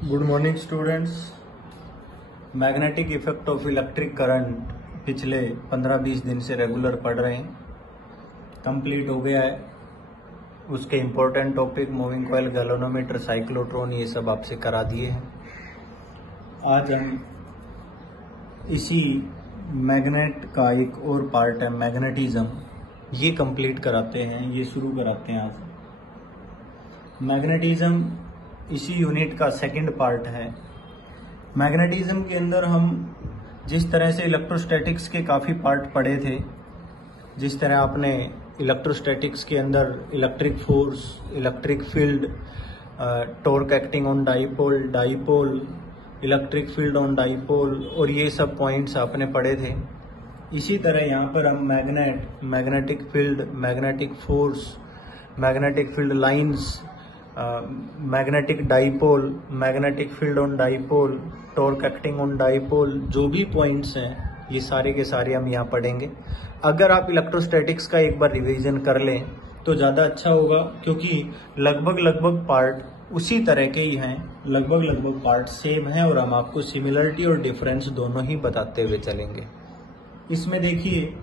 Good morning students. Magnetic effect of electric current पिछले 15-20 दिन से रेगुलर पढ़ रहे हैं। कंप्लीट हो गया है। उसके important topic moving coil, galvanometer, cyclotron, ये सब आपसे करा दिए हैं। आज हम इसी मैग्नेट का एक और पार्ट है मैग्नेटिज्म, ये कंप्लीट कराते हैं, ये शुरू कराते हैं आज। मैग्नेटिज्म इसी यूनिट का सेकंड पार्ट है। मैग्नेटिज्म के अंदर हम जिस तरह से इलेक्ट्रोस्टैटिक्स के काफ़ी पार्ट पढ़े थे, जिस तरह आपने इलेक्ट्रोस्टैटिक्स के अंदर electric force, electric field, torque acting on dipole, dipole, electric field on dipole और ये सब पॉइंट्स आपने पढ़े थे। इसी तरह यहाँ पर हम magnetic field, magnetic force, magnetic field lines, magnetic dipole, magnetic field on dipole, torque acting on dipole, जो भी पॉइंट्स हैं ये सारे के सारे हम यहाँ पढ़ेंगे। अगर आप इलेक्ट्रोस्टैटिक्स का एक बार रिवीजन कर लें तो ज़्यादा अच्छा होगा, क्योंकि लगभग पार्ट उसी तरह के ही हैं, लगभग पार्ट सेम हैं और हम आपको सिमिलरिटी और डिफरेंस दोनों ही बताते हुए चलेंगे। इसमें देखिए,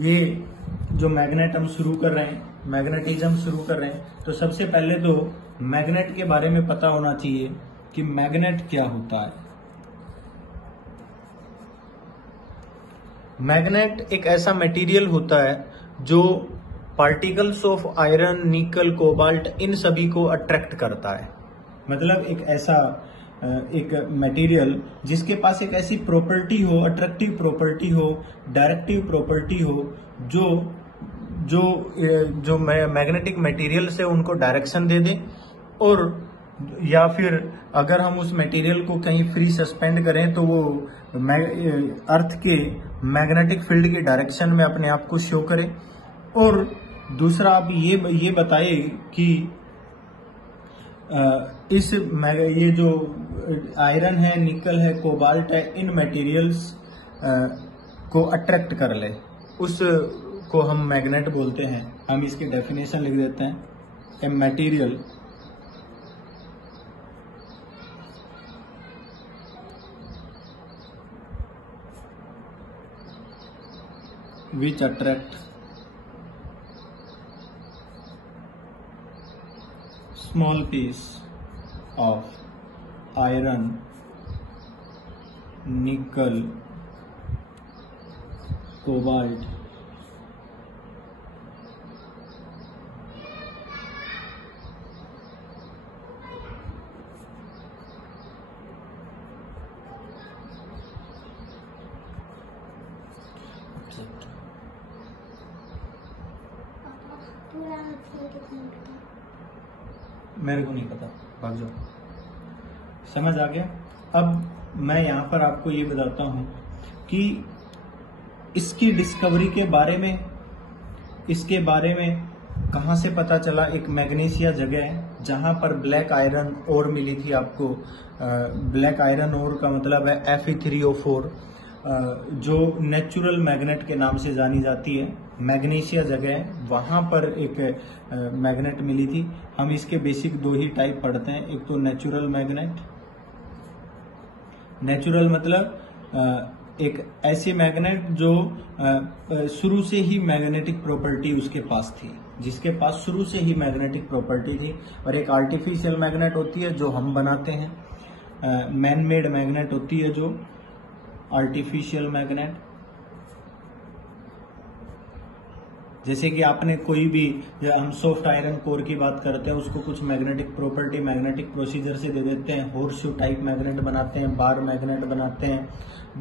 ये जो मैग्नेट हम शुरू कर रहे हैं, मैग्नेटिज्म शुरू कर रहे हैं, तो सबसे पहले तो मैग्नेट के बारे में पता होना चाहिए कि मैग्नेट क्या होता है। मैग्नेट एक ऐसा मटेरियल होता है जो particles of iron, nickel, cobalt, इन सभी को अट्रैक्ट करता है। मतलब एक ऐसा एक मटेरियल जिसके पास एक ऐसी प्रॉपर्टी हो, अट्रैक्टिव प्रॉपर्टी हो, डायरेक्टिव प्रॉपर्टी हो, जो मैग्नेटिक मटेरियल से उनको डायरेक्शन दे दे, और या फिर अगर हम उस मटेरियल को कहीं फ्री सस्पेंड करें तो वो अर्थ के मैग्नेटिक फील्ड की डायरेक्शन में अपने आप को शो करे। और दूसरा आप ये बताइए कि ये जो आयरन है, निकल है, कोबाल्ट है, इन मटेरियल्स को अट्रैक्ट कर ले, उस को हम मैग्नेट बोलते हैं। हम इसकी डेफिनेशन लिख देते हैं, a material which attract small piece of iron, nickel, cobalt, मेरे को नहीं पता, भाग जाओ। समझ आ गया? अब मैं यहाँ पर आपको ये बताता हूँ कि इसकी डिस्कवरी के बारे में, इसके बारे में कहाँ से पता चला। एक मैग्नीशिया जगह है जहाँ पर ब्लैक आयरन ओर मिली थी आपको। ब्लैक आयरन ओर का मतलब है Fe3O4, जो नेचुरल मैग्नेट के नाम से जानी जाती है। मैग्नीशिया जगह है, वहां पर एक मैग्नेट मिली थी। हम इसके बेसिक दो ही टाइप पढ़ते हैं, एक तो नेचुरल मैग्नेट। नेचुरल मतलब एक ऐसी मैग्नेट जो शुरू से ही मैग्नेटिक प्रॉपर्टी उसके पास थी, जिसके पास शुरू से ही मैग्नेटिक प्रॉपर्टी थी। और एक आर्टिफिशियल मैग्नेट होती है जो हम बनाते हैं, मैन मेड मैग्नेट होती है जो आर्टिफिशियल मैग्नेट। जैसे कि आपने कोई भी, हम सॉफ्ट आयरन कोर की बात करते हैं, उसको कुछ मैग्नेटिक प्रॉपर्टी मैग्नेटिक प्रोसीजर से दे देते हैं। हॉर्सशू टाइप मैग्नेट बनाते हैं, बार मैग्नेट बनाते हैं,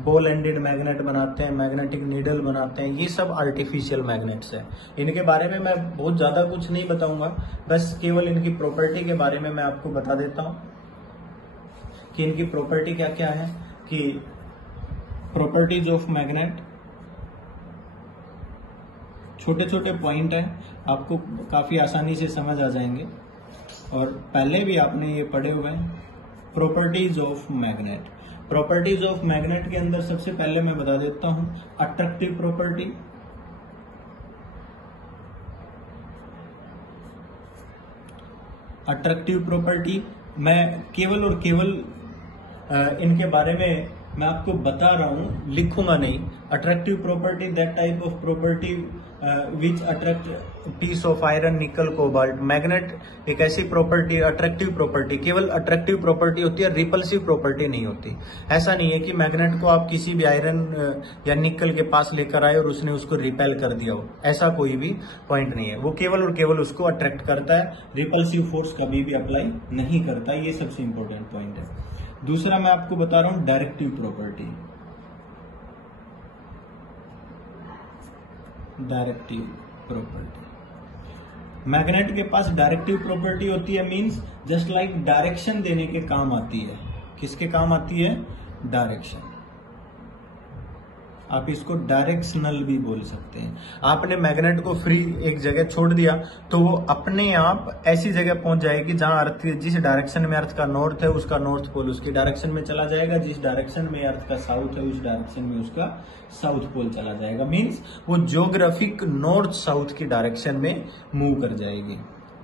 बॉल एंडेड मैग्नेट बनाते हैं, मैग्नेटिक नीडल बनाते हैं। ये सब आर्टिफिशियल मैग्नेट्स हैं। इनके बारे में मैं बहुत ज्यादा कुछ नहीं बताऊंगा, बस केवल इनकी प्रॉपर्टी के बारे में मैं आपको बता देता हूं कि इनकी प्रॉपर्टी क्या क्या है। कि प्रॉपर्टीज ऑफ मैग्नेट, छोटे छोटे पॉइंट हैं, आपको काफी आसानी से समझ आ जाएंगे और पहले भी आपने ये पढ़े हुए हैं। Properties of magnet, properties of magnet के अंदर सबसे पहले मैं बता देता हूं अट्रैक्टिव प्रॉपर्टी, अट्रैक्टिव प्रॉपर्टी मैं केवल और केवल इनके बारे में मैं आपको बता रहा हूं, लिखूंगा नहीं। Attractive property, that type of property which attract piece of iron, nickel, cobalt. Magnet एक ऐसी प्रॉपर्टी, अट्रैक्टिव प्रॉपर्टी, केवल अट्रैक्टिव प्रॉपर्टी होती है, रिपल्सिव प्रॉपर्टी नहीं होती। ऐसा नहीं है कि मैग्नेट को आप किसी भी आयरन या निकल के पास लेकर आए और उसने उसको रिपेल कर दिया हो, ऐसा कोई भी पॉइंट नहीं है। वो केवल और केवल उसको अट्रैक्ट करता है, रिपल्सिव फोर्स कभी भी अप्लाई नहीं करता। ये सबसे इंपॉर्टेंट पॉइंट है। दूसरा मैं आपको बता रहा हूं directive property. Directive property, magnet के पास डायरेक्टिव प्रॉपर्टी होती है, मींस जस्ट लाइक डायरेक्शन देने के काम आती है। किसके काम आती है? डायरेक्शन। आप इसको डायरेक्शनल भी बोल सकते हैं। आपने मैग्नेट को फ्री एक जगह छोड़ दिया तो वो अपने आप ऐसी जगह पहुंच जाएगी जहां अर्थ, जिस डायरेक्शन में अर्थ का नॉर्थ है उसका नॉर्थ पोल उसकी डायरेक्शन में चला जाएगा, जिस डायरेक्शन में अर्थ का साउथ है उस डायरेक्शन में उसका साउथ पोल चला जाएगा। मीन्स वो ज्योग्राफिक नॉर्थ साउथ की डायरेक्शन में मूव कर जाएगी।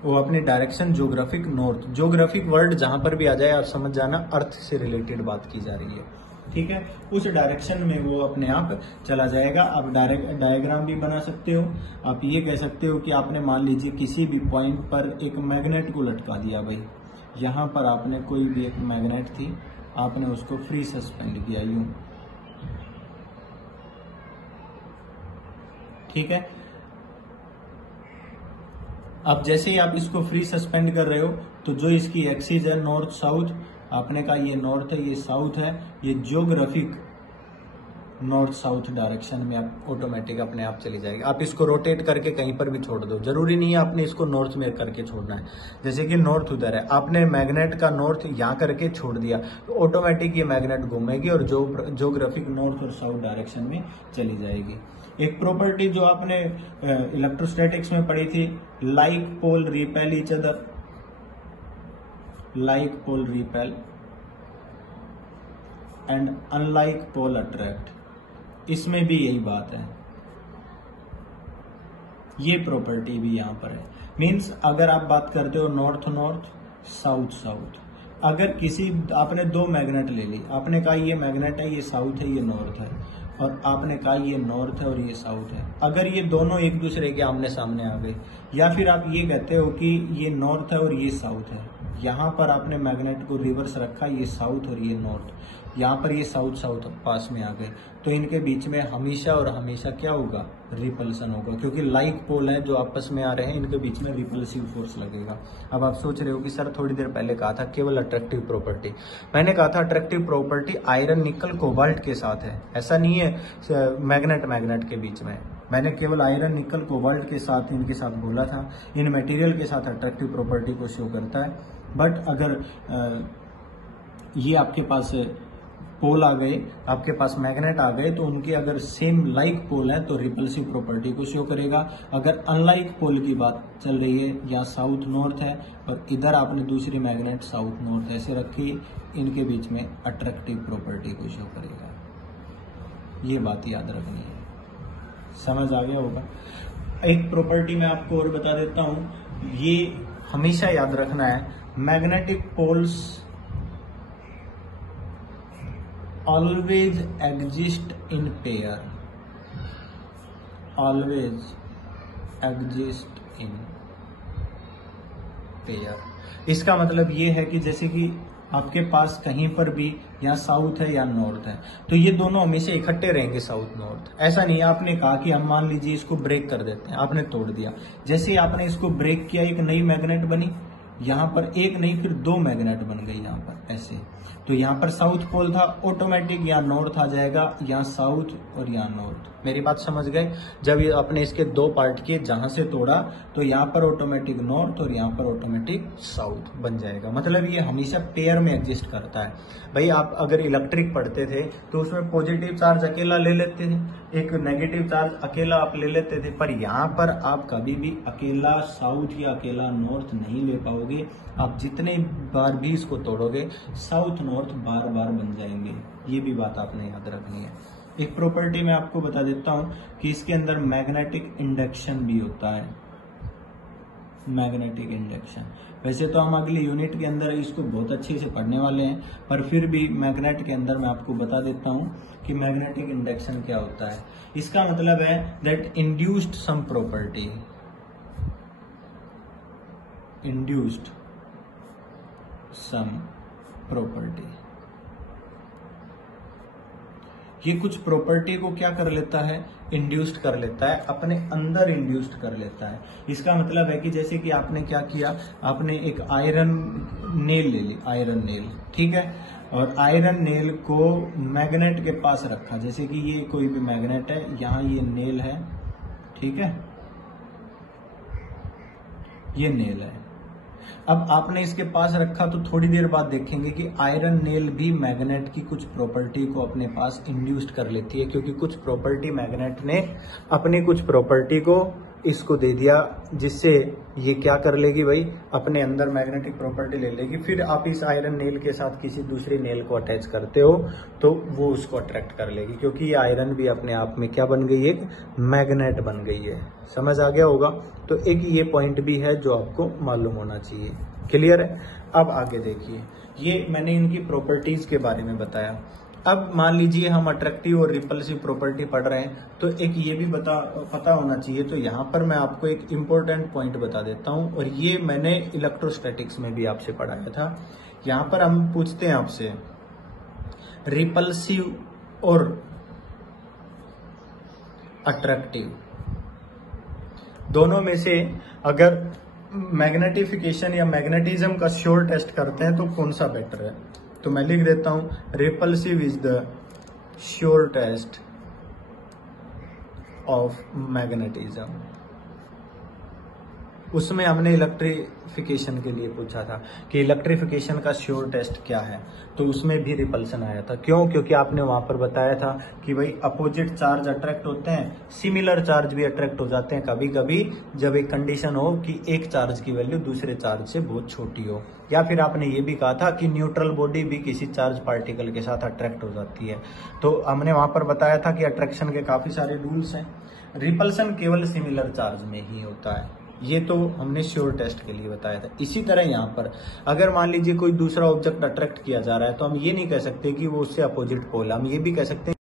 वो अपनी direction geographic north, geographic word जहां पर भी आ जाए आप समझ जाना अर्थ से रिलेटेड बात की जा रही है, ठीक है। उस डायरेक्शन में वो अपने आप चला जाएगा। आप डायग्राम भी बना सकते हो। आप ये कह सकते हो कि आपने मान लीजिए किसी भी पॉइंट पर एक मैग्नेट को लटका दिया। भाई यहां पर आपने कोई भी एक मैग्नेट थी, आपने उसको फ्री सस्पेंड किया यूं, ठीक है। अब जैसे ही आप इसको फ्री सस्पेंड कर रहे हो तो जो इसकी एक्सिस है नॉर्थ साउथ, आपने कहा ये नॉर्थ है ये साउथ है, ये ज्योग्राफिक नॉर्थ साउथ डायरेक्शन में आप ऑटोमेटिक अपने आप चली जाएगी। आप इसको रोटेट करके कहीं पर भी छोड़ दो, जरूरी नहीं है आपने इसको नॉर्थ में करके छोड़ना है। जैसे कि नॉर्थ उधर है, आपने मैग्नेट का नॉर्थ यहाँ करके छोड़ दिया तो ऑटोमेटिक ये मैग्नेट घूमेगी और ज्योग्राफिक नॉर्थ और साउथ डायरेक्शन में चली जाएगी। एक प्रॉपर्टी जो आपने इलेक्ट्रोस्टैटिक्स में पढ़ी थी, like pole repel each other, like pole repel and unlike pole attract, इसमें भी यही बात है। ये प्रॉपर्टी भी यहां पर है। मींस अगर आप बात करते हो नॉर्थ नॉर्थ साउथ साउथ, अगर किसी आपने दो मैग्नेट ले ली, आपने कहा ये मैग्नेट है ये साउथ है ये नॉर्थ है, और आपने कहा ये नॉर्थ है और ये साउथ है। अगर ये दोनों एक दूसरे के आमने सामने आ गए, या फिर आप ये कहते हो कि ये नॉर्थ है और ये साउथ है, यहां पर आपने मैग्नेट को रिवर्स रखा, ये साउथ और ये नॉर्थ, यहाँ पर ये साउथ साउथ पास में आ गए, तो इनके बीच में हमेशा और हमेशा क्या होगा? रिपल्सन होगा, क्योंकि लाइक पोल है जो आपस में आ रहे हैं, इनके बीच में रिपल्सिव फोर्स लगेगा। अब आप सोच रहे हो कि सर थोड़ी देर पहले कहा था केवल अट्रैक्टिव प्रॉपर्टी, मैंने कहा था attractive property iron nickel cobalt के साथ है, ऐसा नहीं है मैग्नेट के बीच में। मैंने केवल आयरन निकल कोबाल्ट के साथ, इनके साथ बोला था, इन मटेरियल के साथ अट्रैक्टिव प्रॉपर्टी को शो करता है। बट अगर ये आपके पास पोल आ गए, आपके पास मैग्नेट आ गए, तो उनके अगर सेम लाइक पोल है तो रिपल्सिव प्रॉपर्टी को शो करेगा। अगर अनलाइक पोल की बात चल रही है, या साउथ नॉर्थ है और इधर आपने दूसरी मैग्नेट साउथ नॉर्थ ऐसे रखी, इनके बीच में अट्रैक्टिव प्रॉपर्टी को शो करेगा। ये बात याद रखनी है, समझ आ गया होगा। एक प्रॉपर्टी मैं आपको और बता देता हूं, ये हमेशा याद रखना है, magnetic poles always exist in pair, always exist in pair। इसका मतलब ये है कि जैसे कि आपके पास कहीं पर भी यहाँ साउथ है या नॉर्थ है, तो ये दोनों हमेशा इकट्ठे रहेंगे साउथ नॉर्थ। ऐसा नहीं है आपने कहा कि हम मान लीजिए इसको ब्रेक कर देते हैं, आपने तोड़ दिया, जैसे ही आपने इसको ब्रेक किया एक नई मैग्नेट बनी, यहाँ पर एक नहीं फिर दो मैग्नेट बन गई यहाँ पर ऐसे, तो यहाँ पर साउथ पोल था, ऑटोमेटिक यहाँ नॉर्थ आ जाएगा, यहाँ साउथ और यहाँ नॉर्थ। मेरी बात समझ गए? जब ये आपने इसके दो पार्ट किए, जहां से तोड़ा तो यहाँ पर ऑटोमेटिक नॉर्थ और यहाँ पर ऑटोमेटिक साउथ बन जाएगा। मतलब ये हमेशा पेयर में एग्जिस्ट करता है। भाई आप अगर इलेक्ट्रिक पढ़ते थे तो उसमें पॉजिटिव चार्ज अकेला ले लेते थे, एक नेगेटिव चार्ज अकेला आप ले लेते थे, पर यहाँ पर आप कभी भी अकेला साउथ या अकेला नॉर्थ नहीं ले पाओगे। आप जितने बार भी इसको तोड़ोगे साउथ नॉर्थ बार बार बन जाएंगे। ये भी बात आपने याद रखनी है। एक प्रॉपर्टी मैं आपको बता देता हूं कि इसके अंदर मैग्नेटिक इंडक्शन भी होता है। Magnetic induction. वैसे तो हम अगली यूनिट के अंदर इसको बहुत अच्छे से पढ़ने वाले हैं, पर फिर भी मैग्नेट के अंदर मैं आपको बता देता हूं कि मैग्नेटिक इंडक्शन क्या होता है। इसका मतलब है that induced sum property, induced sum property, ये कुछ प्रॉपर्टी को क्या कर लेता है, इंड्यूस्ड कर लेता है, अपने अंदर इंड्यूस्ड कर लेता है। इसका मतलब है कि जैसे कि आपने क्या किया, आपने एक आयरन नेल ले ली, आयरन नेल, ठीक है, और आयरन नेल को मैग्नेट के पास रखा, जैसे कि ये कोई भी मैग्नेट है, यहां ये नेल है, ठीक है, ये नेल है। अब आपने इसके पास रखा तो थोड़ी देर बाद देखेंगे कि आयरन नेल भी मैग्नेट की कुछ प्रॉपर्टी को अपने पास इंड्यूस्ड कर लेती है, क्योंकि कुछ प्रॉपर्टी मैग्नेट ने अपनी कुछ प्रॉपर्टी को इसको दे दिया, जिससे ये क्या कर लेगी भाई, अपने अंदर मैग्नेटिक प्रॉपर्टी ले लेगी। फिर आप इस आयरन नेल के साथ किसी दूसरी नेल को अटैच करते हो तो वो उसको अट्रैक्ट कर लेगी, क्योंकि ये आयरन भी अपने आप में क्या बन गई, एक मैग्नेट बन गई है। समझ आ गया होगा। तो एक ये पॉइंट भी है जो आपको मालूम होना चाहिए। क्लियर है। अब आगे देखिए, ये मैंने इनकी प्रॉपर्टीज के बारे में बताया। अब मान लीजिए हम अट्रैक्टिव और रिपल्सिव प्रॉपर्टी पढ़ रहे हैं, तो एक ये भी पता होना चाहिए। तो यहाँ पर मैं आपको एक इम्पोर्टेंट पॉइंट बता देता हूँ, और ये मैंने इलेक्ट्रोस्टैटिक्स में भी आपसे पढ़ाया था। यहाँ पर हम पूछते हैं आपसे रिपल्सिव और अट्रैक्टिव दोनों में से अगर मैग्नेटिफिकेशन या मैग्नेटिज्म का श्योर टेस्ट करते हैं तो कौन सा बेटर है। तो मैं लिख देता हूं, repulsive is the sure test of magnetism. उसमें हमने इलेक्ट्रिफिकेशन के लिए पूछा था कि इलेक्ट्रिफिकेशन का श्योर टेस्ट क्या है, तो उसमें भी रिपल्सन आया था। क्यों? क्योंकि आपने वहां पर बताया था कि भाई अपोजिट चार्ज अट्रैक्ट होते हैं, सिमिलर चार्ज भी अट्रैक्ट हो जाते हैं कभी कभी, जब एक कंडीशन हो कि एक चार्ज की वैल्यू दूसरे चार्ज से बहुत छोटी हो। या फिर आपने ये भी कहा था कि न्यूट्रल बॉडी भी किसी चार्ज पार्टिकल के साथ अट्रैक्ट हो जाती है। तो हमने वहां पर बताया था कि अट्रैक्शन के काफी सारे रूल्स हैं, रिपल्सन केवल सिमिलर चार्ज में ही होता है। ये तो हमने श्योर टेस्ट के लिए बताया था। इसी तरह यहाँ पर अगर मान लीजिए कोई दूसरा ऑब्जेक्ट अट्रैक्ट किया जा रहा है, तो हम ये नहीं कह सकते कि वो उससे अपोजिट पोल, हम ये भी कह सकते हैं